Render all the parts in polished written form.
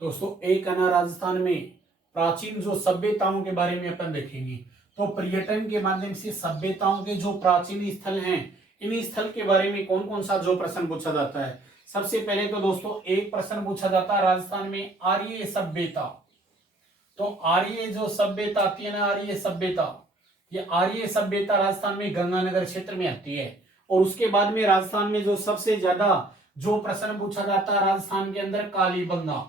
दोस्तों एक है ना राजस्थान में प्राचीन जो सभ्यताओं के बारे में अपन देखेंगे। तो पर्यटन के माध्यम से सभ्यताओं के जो प्राचीन स्थल हैं, इन स्थल के बारे में कौन कौन सा जो प्रश्न पूछा जाता है। सबसे पहले तो दोस्तों एक प्रश्न पूछा जाता है राजस्थान में आर्य सभ्यता। तो आर्य जो सभ्यता आती है ना, आर्य सभ्यता, ये आर्य सभ्यता राजस्थान में गंगानगर क्षेत्र में आती है। और उसके बाद में राजस्थान में जो सबसे ज्यादा जो प्रश्न पूछा जाता है राजस्थान के अंदर कालीबंगा।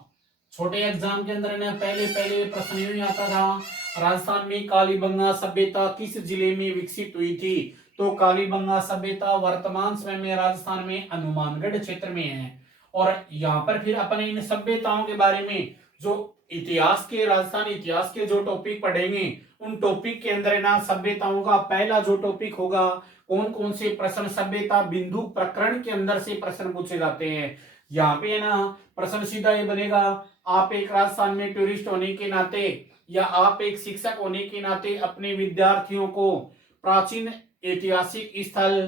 छोटे एग्जाम के अंदर ना पहले पहले प्रश्न यू ही आता था, राजस्थान में कालीबंगा सभ्यता किस जिले में विकसित हुई थी। तो कालीबंगा सभ्यता वर्तमान समय में राजस्थान में हनुमानगढ़ क्षेत्र में है। और यहाँ पर फिर अपने इन सभ्यताओं के बारे में जो इतिहास के, राजस्थान इतिहास के जो टॉपिक पढ़ेंगे, उन टॉपिक के अंदर ना सभ्यताओं का पहला जो टॉपिक होगा, कौन कौन से प्रश्न सभ्यता बिंदु प्रकरण के अंदर से प्रश्न पूछे जाते हैं। यहाँ पे है ना प्रश्न सीधा ये बनेगा, आप एक राजस्थान में टूरिस्ट होने के नाते या आप एक शिक्षक होने के नाते अपने विद्यार्थियों को प्राचीन ऐतिहासिक स्थल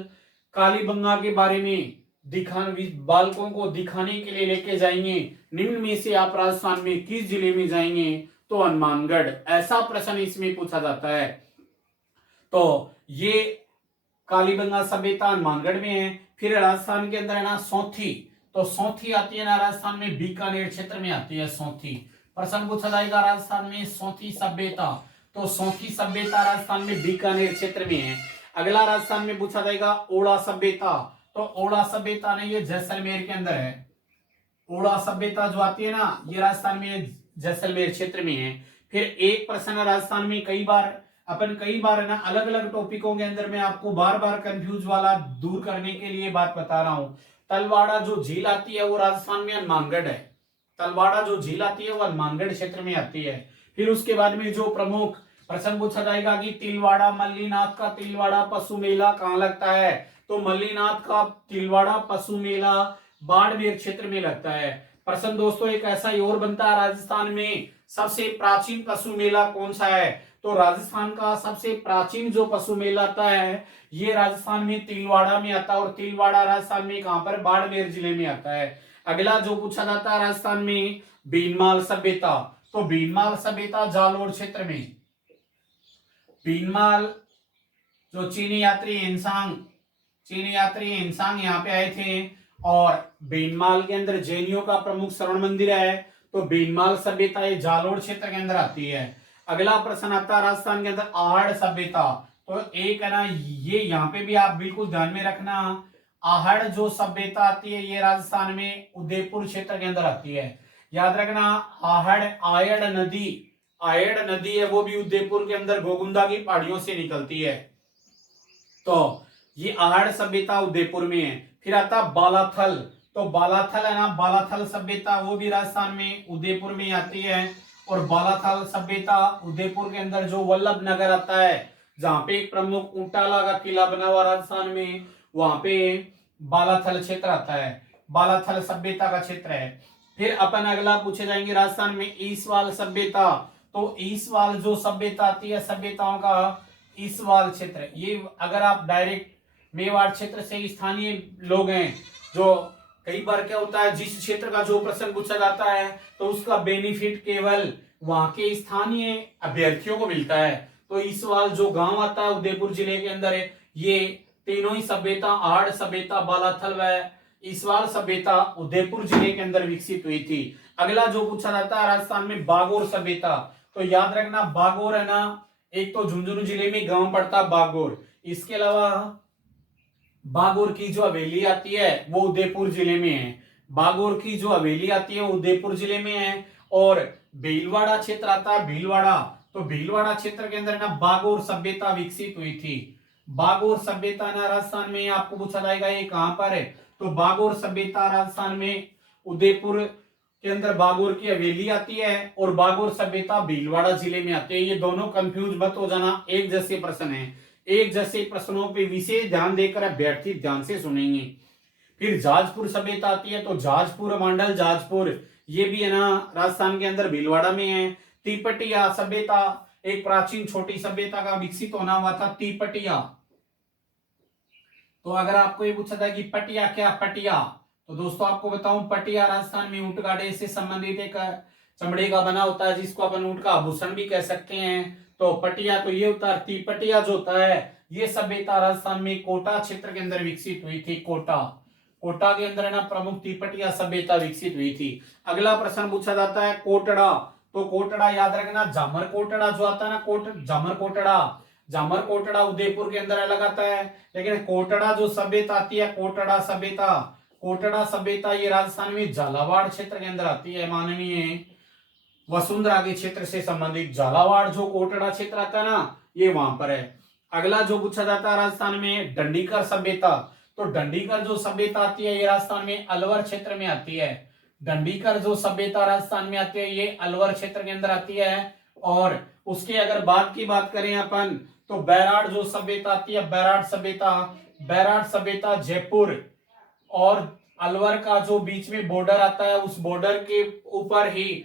कालीबंगा के बारे में बालकों को दिखाने के लिए लेके जाएंगे। निम्न में से आप राजस्थान में किस जिले में जाएंगे। तो हनुमानगढ़, ऐसा प्रश्न इसमें पूछा जाता है। तो ये कालीबंगा सभ्यता हनुमानगढ़ में है। फिर राजस्थान के अंदर है ना सौंथी। तो सौंथी आती है ना राजस्थान में बीकानेर क्षेत्र में आती है सौंथी। प्रश्न पूछा जाएगा राजस्थान में सौंथी सभ्यता। तो सौंथी सभ्यता राजस्थान में बीकानेर क्षेत्र में है। अगला राजस्थान में पूछा जाएगा ओड़ा सभ्यता। तो ओड़ा सभ्यता ने ये जैसलमेर के अंदर है। ओड़ा सभ्यता जो आती है ना, ये राजस्थान में जैसलमेर क्षेत्र में है। फिर एक प्रश्न राजस्थान में कई बार है ना अलग अलग टॉपिकों के अंदर मैं आपको बार बार कंफ्यूज वाला दूर करने के लिए बात बता रहा हूं। तलवाड़ा जो झील आती है वो राजस्थान में हनुमानगढ़ है। तलवाड़ा जो झील आती है वो हनुमानगढ़ क्षेत्र में आती है। फिर उसके बाद में जो प्रमुख प्रश्न पूछा जाएगा कि तिलवाड़ा मल्लीनाथ का तिलवाड़ा पशु मेला कहाँ लगता है। तो मल्लीनाथ का तिलवाड़ा पशु मेला बाड़मेर क्षेत्र में लगता है। प्रश्न दोस्तों एक ऐसा ही और बनता है, राजस्थान में सबसे प्राचीन पशु मेला कौन सा है। तो राजस्थान का सबसे प्राचीन जो पशु मेला आता है ये राजस्थान में तिलवाड़ा में आता है। और तिलवाड़ा राजस्थान में कहां पर, बाड़मेर जिले में आता है। अगला जो पूछा जाता है राजस्थान में भीनमाल सभ्यता। तो भीनमाल सभ्यता जालोर क्षेत्र में। भीनमाल जो चीनी यात्री इंसांग यहाँ पे आए थे। और भीनमाल के अंदर जैनियों का प्रमुख शरण मंदिर है। तो भीनमाल सभ्यता ये जालोर क्षेत्र के अंदर आती है। अगला प्रश्न आता है राजस्थान के अंदर आहड़ सभ्यता। तो एक है ना, ये यहाँ पे भी आप बिल्कुल ध्यान में रखना, आहड़ जो सभ्यता आती है ये राजस्थान में उदयपुर क्षेत्र के अंदर आती है। याद रखना, आयड़ नदी है वो भी उदयपुर के अंदर गोगुंदा की पहाड़ियों से निकलती है। तो ये आहड़ सभ्यता उदयपुर में है। फिर आता बालाथल। तो बालाथल है ना, बालाथल सभ्यता वो भी राजस्थान में उदयपुर में आती है। और बालाथल सभ्यता उदयपुर के अंदर जो वल्लभ नगर आता है, जहां पे एक प्रमुख ऊंटाला का किला बना हुआ राजस्थान में, वहां पे बालाथल क्षेत्र आता है। बालाथल सभ्यता का क्षेत्र है। फिर अपन अगला पूछे जाएंगे राजस्थान में ईसवाल सभ्यता। तो ईसवाल जो सभ्यता आती है, सभ्यताओं का ईसवाल क्षेत्र, ये अगर आप डायरेक्ट मेवाड़ क्षेत्र से स्थानीय लोग हैं, जो कई बार क्या होता है जिस क्षेत्र का जो प्रश्न पूछा जाता है तो उसका बेनिफिट केवल वहां के स्थानीय अभ्यर्थियों को मिलता है। तो ईसवाल जो गांव आता है उदयपुर जिले के अंदर है, ये तीनों ही सभ्यता, आहड़ सभ्यता, बालाथल व ईसवाल सभ्यता उदयपुर जिले के अंदर विकसित हुई थी। अगला जो पूछा जाता है राजस्थान में बागोर सभ्यता। तो याद रखना बागोर है ना, एक तो झुंझुनू जिले में गांव पड़ता बागोर, इसके अलावा बागोर की जो हवेली आती है वो उदयपुर जिले में है। बागोर की जो हवेली आती है वो उदयपुर जिले में है। और भीलवाड़ा क्षेत्र आता है, भीलवाड़ा, तो भीलवाड़ा क्षेत्र के अंदर ना बागोर सभ्यता विकसित हुई थी। बागोर सभ्यता ना राजस्थान में आपको पूछा जाएगा ये कहां पर है। तो बागोर सभ्यता राजस्थान में उदयपुर के अंदर बागोर की हवेली आती है। और बागोर सभ्यता भीलवाड़ा जिले में आती है। ये दोनों कंफ्यूज मत हो जाना, एक जैसे प्रश्न है। एक जैसे प्रश्नों पे विशेष ध्यान देकर अभ्यर्थी ध्यान से सुनेंगे। फिर जाजपुर सभ्यता आती है। तो जाजपुर मंडल जाजपुर, ये भी है ना राजस्थान के अंदर भीलवाड़ा में है। तिपटिया सभ्यता, एक प्राचीन छोटी सभ्यता का विकसित होना हुआ था तिपटिया। तो अगर आपको ये पूछा था कि पटिया क्या, पटिया, तो दोस्तों आपको बताऊं, पटिया राजस्थान में ऊंट गाड़े से संबंधित एक चमड़े का बना होता है, जिसको अपन ऊंट का आभूषण भी कह सकते हैं। तो पटिया तो ये होता है। तिपटिया जो होता है, ये सभ्यता राजस्थान में कोटा क्षेत्र के अंदर विकसित हुई थी। कोटा, कोटा के अंदर ना प्रमुख तिपटिया सभ्यता विकसित हुई थी। अगला प्रश्न पूछा जाता है कोटड़ा। तो कोटड़ा याद रखना, जामर कोटड़ा जो आता है ना, जामर कोटड़ा, जामर कोटड़ा उदयपुर के अंदर अलग आता है। लेकिन कोटड़ा जो सभ्यता आती है, कोटड़ा सभ्यता, कोटड़ा सभ्यता ये राजस्थान में झालावाड़ क्षेत्र के अंदर आती है। माननीय वसुंधरा के क्षेत्र से संबंधित झालावाड़ जो कोटड़ा क्षेत्र आता है ना, ये वहां पर है। अगला जो पूछा जाता है राजस्थान में डंडीकर सभ्यता। तो डंडीकर जो सभ्यता आती है, ये राजस्थान में अलवर क्षेत्र में आती है। डंडीकर जो सभ्यता राजस्थान में आती है, ये अलवर क्षेत्र के अंदर आती है। और उसके अगर बात की बात करें अपन, तो बैराड़ जो सभ्यता आती है, बैराड़ सभ्यता, बैराड़ सभ्यता जयपुर और अलवर का जो बीच में बॉर्डर आता है, उस बॉर्डर के ऊपर ही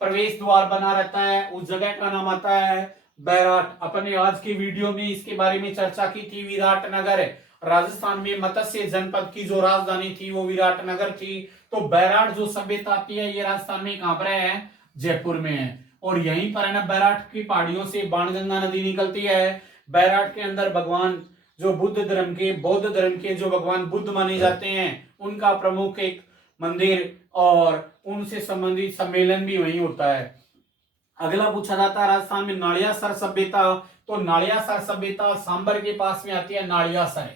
प्रवेश द्वार बना रहता है, उस जगह का नाम आता है बैराट। अपने आज की वीडियो में इसके बारे में चर्चा की थी। विराटनगर, राजस्थान में मत्स्य जनपद की जो राजधानी थी वो विराटनगर थी। तो बैराट जो सभ्यता आती है, ये राजस्थान में कहां पर है, जयपुर में है। और यहीं पर है ना, बैराट की पहाड़ियों से बाणगंगा नदी निकलती है। बैराट के अंदर भगवान जो बुद्ध धर्म के, बौद्ध धर्म के जो भगवान बुद्ध माने जाते हैं, उनका प्रमुख एक मंदिर और उनसे संबंधित सम्मेलन भी वहीं होता है। अगला पूछा जाता है राजस्थान में नालियासर सभ्यता। तो नालियासर सभ्यता सांबर के पास में आती है। नालियासर,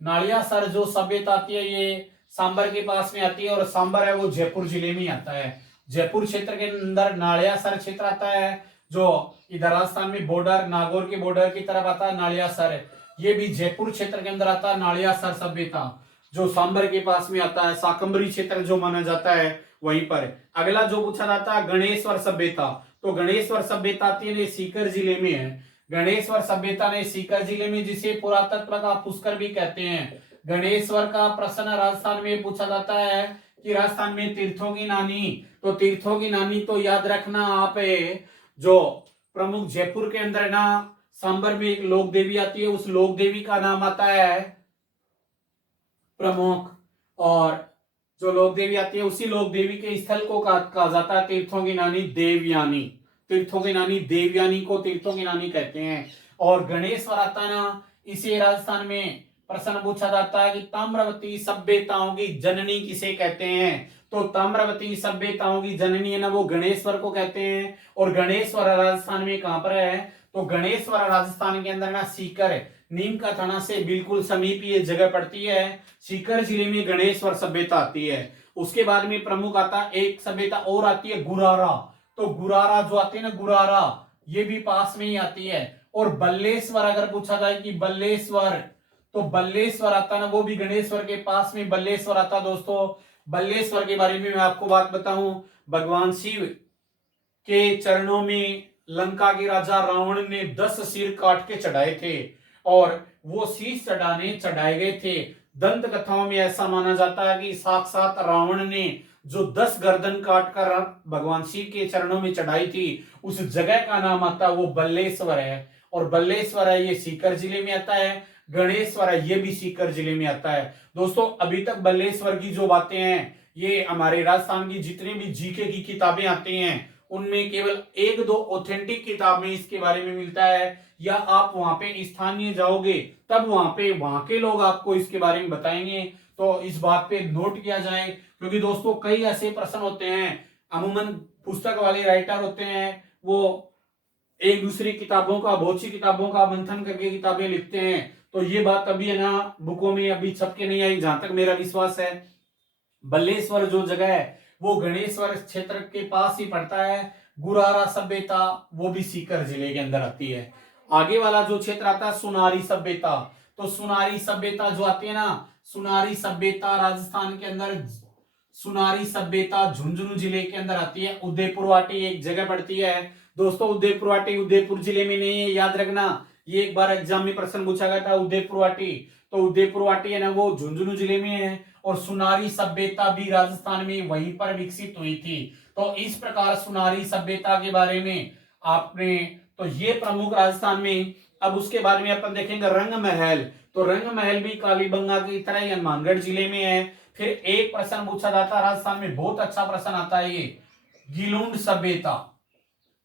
नालियासर जो सभ्यता आती है, ये सांबर के पास में आती है। और सांबर है वो जयपुर जिले में आता है। जयपुर क्षेत्र के अंदर नालियासर क्षेत्र आता है, जो इधर राजस्थान में बॉर्डर, नागौर के बॉर्डर की तरफ आता है नालियासर। ये भी जयपुर क्षेत्र के अंदर आता है नालियासर सभ्यता, जो सांबर के पास में आता है। शाकंभरी क्षेत्र जो माना जाता है वहीं पर। अगला जो पूछा जाता है गणेश्वर सभ्यता। तो गणेश्वर सभ्यता आती है सीकर जिले में है। गणेश्वर सभ्यता ने सीकर जिले में, जिसे पुरातत्व का पुष्कर भी कहते हैं। गणेश्वर का प्रश्न राजस्थान में पूछा जाता है कि राजस्थान में तीर्थों की नानी। तो तीर्थों की नानी तो याद रखना आप, जो प्रमुख जयपुर के अंदर ना सांबर में एक लोक देवी आती है, उस लोक देवी का नाम आता है प्रमुख। और जो लोक देवी आती है, उसी लोक देवी के स्थल को कहा जाता है तीर्थों की नानी देवयानी। तीर्थों की नानी देवयानी को तीर्थों की नानी कहते हैं। और गणेश्वर आता है ना, इसे राजस्थान में प्रश्न पूछा जाता है कि ताम्रवती सभ्यताओं की जननी किसे कहते हैं। तो ताम्रवती सभ्यताओं की जननी है ना, वो गणेश्वर को कहते हैं। और गणेश्वर राजस्थान में कहां पर है, तो गणेश्वर राजस्थान के अंदर ना सीकर, नीम का थाना से बिल्कुल समीप ये जगह पड़ती है। सीकर जिले में गणेश्वर सभ्यता आती है। उसके बाद में प्रमुख आता है एक सभ्यता और आती है गुरारा। तो गुरारा जो आती है ना, गुरारा, ये भी पास में ही आती है। और बल्लेश्वर अगर पूछा जाए कि बल्लेश्वर, तो बल्लेश्वर आता ना, वो भी गणेश्वर के पास में बल्लेश्वर आता। दोस्तों बल्लेश्वर के बारे में मैं आपको बात बताऊं, भगवान शिव के चरणों में लंका के राजा रावण ने 10 सिर काट के चढ़ाए थे। और वो शीश चढ़ाए गए थे। दंत कथाओं में ऐसा माना जाता है कि साक्षात रावण ने जो 10 गर्दन काट कर भगवान शिव के चरणों में चढ़ाई थी, उस जगह का नाम आता है वो बल्लेश्वर है। और बल्लेश्वर है ये सीकर जिले में आता है। गणेश्वर है ये भी सीकर जिले में आता है। दोस्तों अभी तक बल्लेश्वर की जो बातें हैं, ये हमारे राजस्थान की जितनी भी जीके की किताबें आती हैं, उनमें केवल एक दो ऑथेंटिक किताब में इसके बारे में मिलता है, या आप वहां पे स्थानीय जाओगे तब वहां के लोग आपको इसके बारे में बताएंगे। तो इस बात पे नोट किया जाए, क्योंकि दोस्तों कई ऐसे प्रश्न होते हैं, अमूमन पुस्तक वाले राइटर होते हैं, वो एक दूसरी किताबों का, बहुत सी किताबों का मंथन करके किताबें लिखते हैं। तो ये बात अभी है ना बुकों में अभी छप के नहीं आई, जहां तक मेरा विश्वास है। बल्लेश्वर जो जगह है वो गणेश्वर क्षेत्र के पास ही पड़ता है। गुरारा सभ्यता वो भी सीकर जिले के अंदर आती है। आगे वाला जो क्षेत्र आता है सुनारी सभ्यता। तो सुनारी सभ्यता जो आती है ना, सुनारी सभ्यता राजस्थान के अंदर, सुनारी सभ्यता झुंझुनू जिले के अंदर आती है। उदयपुरवाटी एक जगह पड़ती है। दोस्तों उदयपुरवाटी उदयपुर जिले में नहीं है, याद रखना, ये एक बार एग्जाम में प्रश्न पूछा गया था उदयपुरवाटी। तो उदयपुरवाटी है ना, वो झुंझुनू जिले में है। और सुनारी सभ्यता भी राजस्थान में वहीं पर विकसित हुई थी। तो इस प्रकार सुनारी सभ्यता के बारे में आपने, तो ये प्रमुख राजस्थान में। अब उसके बारे में अपन देखेंगे रंग महल। तो रंग महल भी कालीबंगा की तरह हनुमानगढ़ जिले में है। फिर एक प्रश्न पूछा जाता है राजस्थान में, बहुत अच्छा प्रश्न आता है ये, गिलुंड सभ्यता।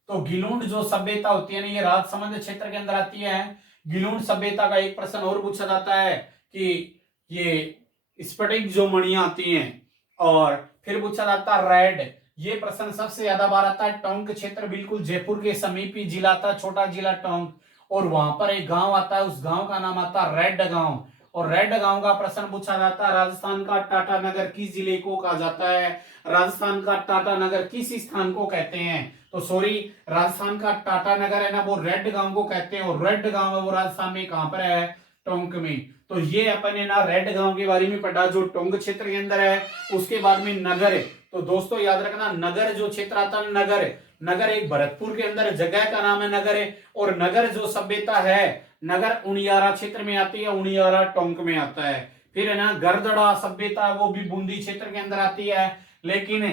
तो गिलुंड जो सभ्यता होती है ना, ये राजसमंद क्षेत्र के अंदर आती है। गिलुंड सभ्यता का एक प्रश्न और पूछा जाता है कि ये स्फटिक जो मणियां आती हैं, और फिर पूछा जाता है रेड। ये प्रश्न सबसे ज्यादा बार आता है टोंक क्षेत्र, बिल्कुल जयपुर के समीपी जिला था, छोटा जिला टोंक, और वहां पर एक गांव आता है, उस गांव का नाम आता है रेड गांव। और रेड गांव का प्रश्न पूछा जाता है, राजस्थान का टाटानगर किस जिले को कहा जाता है, राजस्थान का टाटानगर किस स्थान को कहते हैं। तो सॉरी, राजस्थान का टाटानगर है ना वो रेड गांव को कहते हैं, और रेड गांव है वो राजस्थान में कहां पर है, टोंक में। तो ये अपन ने ना रेड गांव के बारे में पढ़ा जो टोंक क्षेत्र के अंदर है। उसके बाद में नगर है, तो दोस्तों याद रखना नगर जो क्षेत्र आता है, नगर नगर एक भरतपुर के अंदर जगह का नाम है नगर है। और नगर जो सभ्यता है, नगर उनियारा क्षेत्र में आती है, उनियारा टोंक में आता है। फिर है ना गरदड़ा सभ्यता, वो भी बूंदी क्षेत्र के अंदर आती है। लेकिन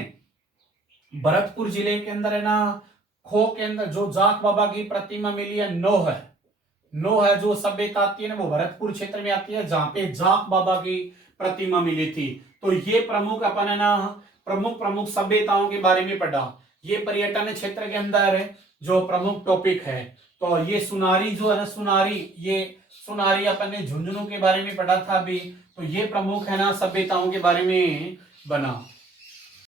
भरतपुर जिले के अंदर है ना, खो के अंदर जो जाख बाबा की प्रतिमा मिली है, नो है जो सभ्यता आती है ना, वो भरतपुर क्षेत्र में आती है, जहां पे जाख बाबा की प्रतिमा मिली थी। तो ये प्रमुख अपन है ना प्रमुख सभ्यताओं के बारे में पढ़ा। ये पर्यटन क्षेत्र के अंदर जो प्रमुख टॉपिक है। तो ये सुनारी जो है ना, सुनारी अपन ने झुंझुनू के बारे में पढ़ा था अभी। तो ये प्रमुख है ना सभ्यताओं के बारे में बना।